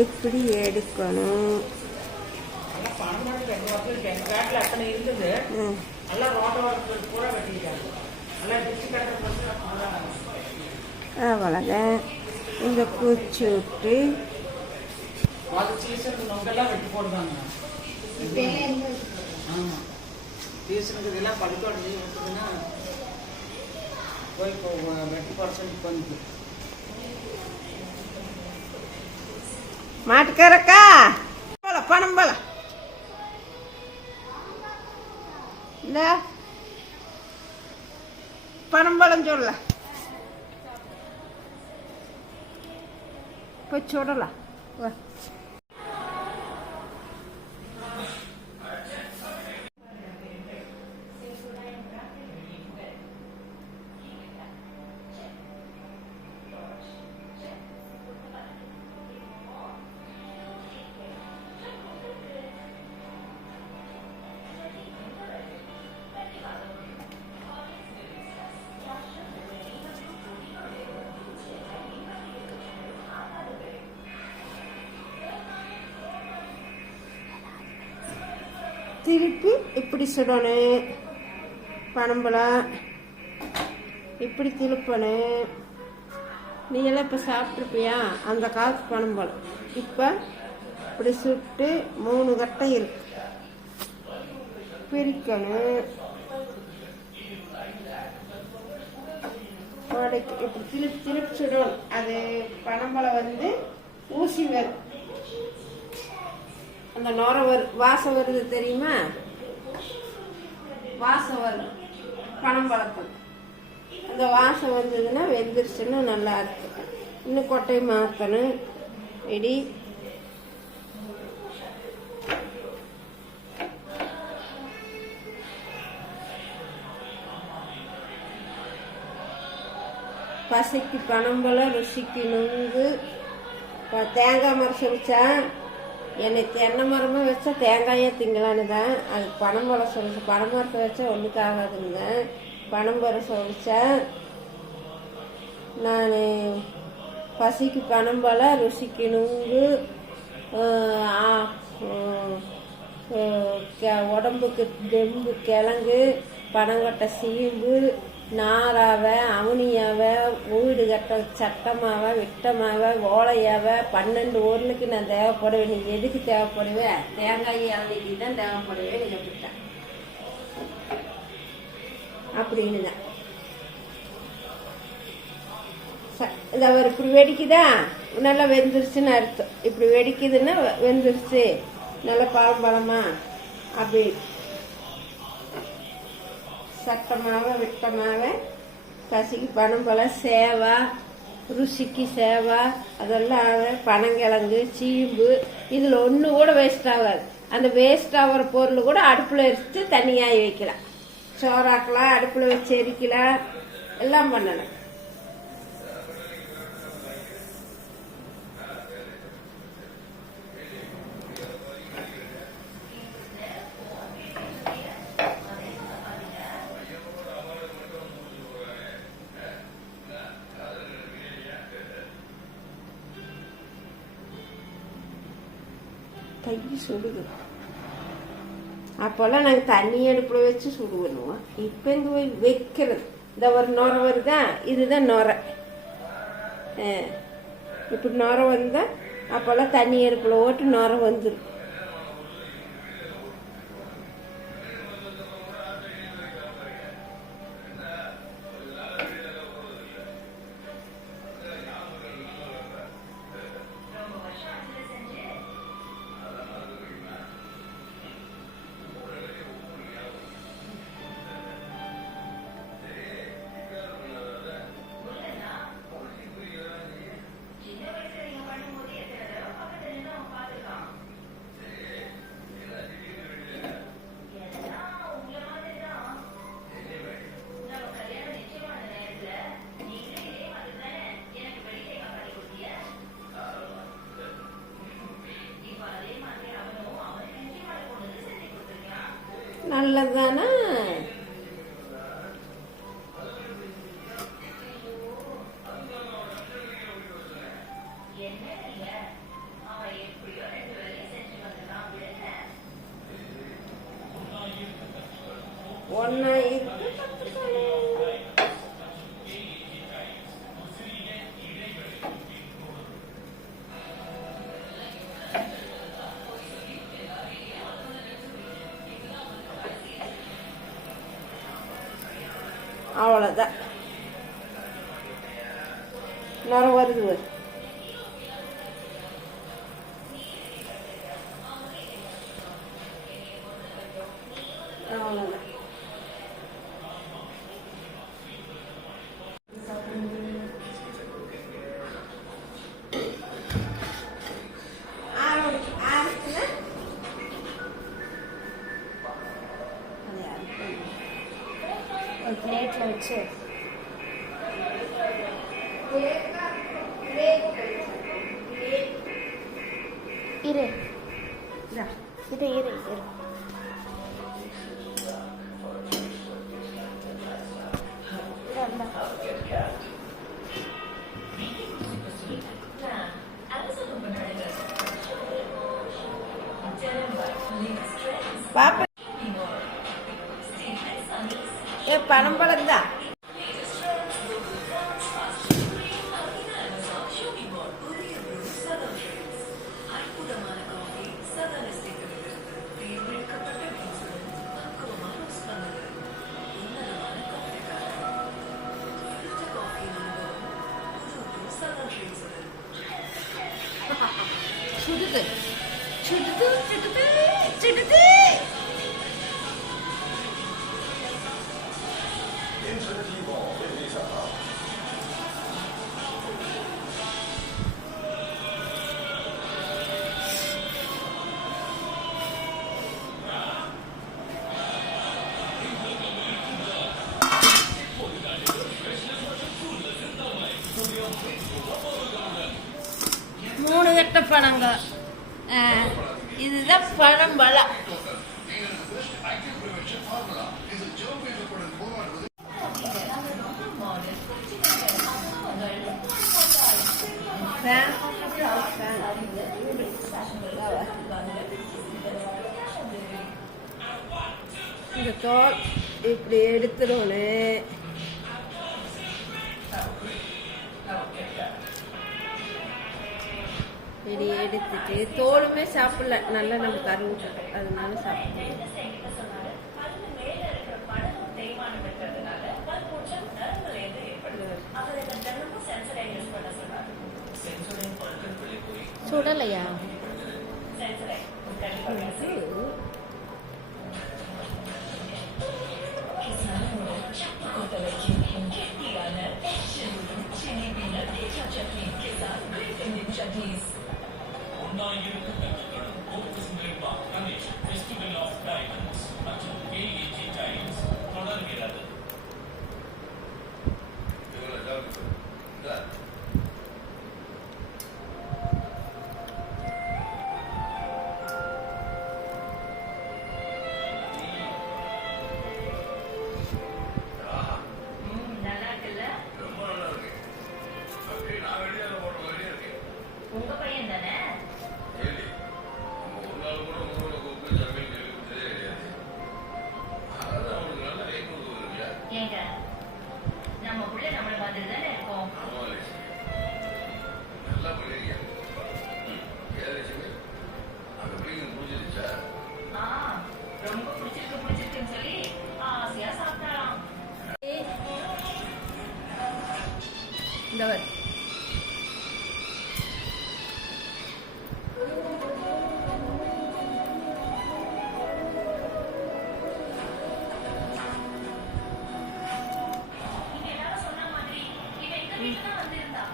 இப்படி எடுக்கணும். அவ்வளோதான். இந்த குச்சி விட்டு வெட்டி போடுவாங்க. போய் வெட்டி போட மாட்டுக்காரக்கா பணம் போல இந்த பனம்பழம் சொல்ல போய் சுடலாம். திருப்பி இப்படி சுடணும். பனம்பழம் இப்படி திருப்பணும். நீ எல்லாம் இப்போ சாப்பிட்ருப்பியா அந்த காலத்து பனம்பழம். இப்போ இப்படி சுட்டு 3 கட்டை இருக்கு பிரிக்கணும். இப்படி திருப்பி சுடணும். அது பனம்பழம் ஊசி வரும். அந்த நுர வாசம் வருது தெரியுமா? வாசம் வரும் பனம்பழத்துக்கு. அந்த வாசம் வந்ததுன்னா வெந்துருச்சுன்னா நல்லா இருக்கு. இன்னும் கொட்டையை மாற்றணும். இடி பசைக்கு பனம்பழம், ருசிக்கு நுங்கு. தேங்காய் மரம் சொல்லிச்சா என்னை தென்னை மரமாக வச்சா தேங்காயே திங்கலான்னு தான். அது பனம்பழம் சொல்லிச்சு. பனைமரத்தை வச்சா ஒன்றுக்கு ஆகாதுங்க. பனம்பழம் சொல்லிச்சா நான் பசிக்கு பனம்பழம், ருசிக்கு நுங்கு, உடம்புக்கு தெம்பு கிழங்கு, பனங்கொட்டை சீம்பு, நாராவை, அவனியாவை, வீடு கட்ட சட்டமாவை, விட்டமாவை, ஓலையாவை 12 ஊர்லுக்கு நான் தேவைப்படுவேன். நீ எதுக்கு தேவைப்படுவேன்? தேங்காய் இளநீக்கு தான் தேவைப்படுவேன். நீங்க விட்டேன் அப்படின்னு தான். இந்த அவர் இப்படி வெடிக்குதா நல்லா வெந்துருச்சுன்னு அர்த்தம். இப்படி வெடிக்குதுன்னா வெந்துருச்சு நல்லா பழமா. அப்படி சட்டமாக விட்டமாக பசிக்கு பனம்பழம், சேவா, ருசிக்கு சேவா, அதெல்லாம் பனங்கிழங்கு, சீம்பு. இதில் ஒன்று கூட வேஸ்ட் ஆகாது. அந்த வேஸ்ட் ஆகிற பொருள் கூட அடுப்பில் எரிச்சு தனியாகி வைக்கலாம். சோறாக்கலாம், அடுப்பில் வச்சு எரிக்கலாம், எல்லாம் பண்ணலாம். கை சுடுது. அப்போல்லாம் நாங்கள் தண்ணி அடுப்பில் வச்சு சுடுவோம். இப்போ இங்கே போய் வைக்கிறது. இந்த ஒரு நுரை வருதா, இதுதான் நுரை. இப்படி நுரை வந்தால் அப்போல்லாம் தண்ணி அடுப்பில் ஓட்டு நுரை வந்துடும். நல்லதானா? அவ்வளோதான். நுர வருது வரும். அவ்வளோதான். ஒரு பிளேட்ல வச்சு இரு இரு இரு இரு பாப்பா ஏ பனம்பழம் தான். சுடுது சுடுது சுடுது சுடுது. மூணு கட்ட பழங்க. இதுதான் பழம்பழம். இந்த தோல் இப்படி எடுத்துருவோன்னு இப்படி எடுத்துட்டு தோலுமே சாப்பிடல, நல்லா நம்ம கருவு அதனால சாப்பிடலாம். சுடலையா? உங்க பையன் தானே? ஏங்க நம்ம புள்ள நம்மள மாதிரி தானே இருக்கோம். ரொம்ப பிடிச்சிருக்குன்னு சொல்லி ஆசையா சாப்பிட்டாலாம். இந்த சொன்ன மாதிரி இவன் எங்க வீட்டுல வந்திருந்தா.